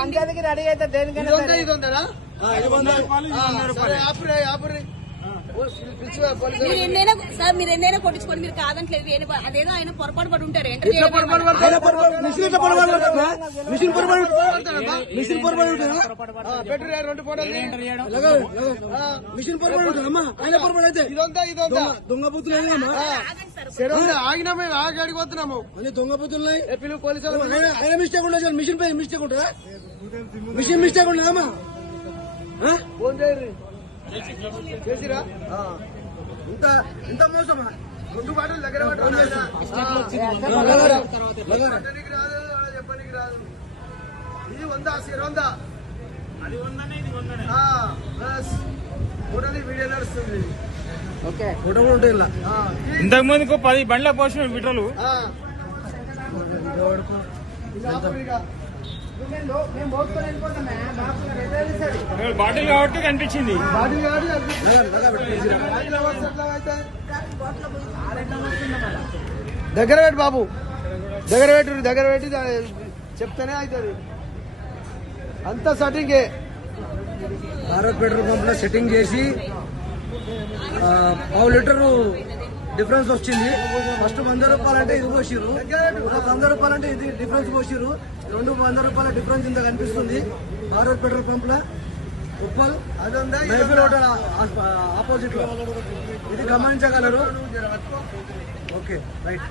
పంచాయతీకి రెడీ అయితే దేనికైనా మీరు ఎన్నైనా కొట్టించుకోండి, మీరు కాదంటలేదు. అదేదో ఆయన పొరపాటు పడి ఉంటారు. దొంగ బుద్ధులు ఆగినామే ఆడికి పోతున్నాము. దొంగ బుద్ధులు పోలీసులు ఆయన మిస్టేక్ ఉండదు. మిషన్ పై మిస్టేక్ ఉంటుందా? మిషన్ మిస్టేక్ ఉండదమ్మా. ఫోన్ చేయరు చేసిరా. ఇంత మోసమా? 2 బాటలు దగ్గర చెప్పనికి రాదు. ఇది 100 అది 100 వీడియో నడుస్తుంది. ఫోటో కూడా ఉంటాయి. ఇంతకు ముందుకు 10 బండ్ల పోసిన విటలు బాటిల్ కాబట్టి కనిపించింది. దగ్గర పెట్టి బాబు, దగ్గర పెట్టి చెప్తానే అవుతుంది. అంతా సెట్టింగే. భారత్ పెట్రోల్ పంప్ లో సెట్టింగ్ చేసి 1/2 లీటరు డిఫరెన్స్ వచ్చింది. ఫస్ట్ 100 రూపాయలు అంటే ఇది పోసిరు, 100 రూపాయలు అంటే ఇది డిఫరెన్స్ పోసిరు. 200 రూపాయల డిఫరెన్స్ ఇంత కనిపిస్తుంది. భారత్ పెట్రోల్ పంప్ లో ఉప్పల్ మైఫిల్ హోటల్ ఆపోజిట్ లో ఇది గమనించగలరు. Okay right.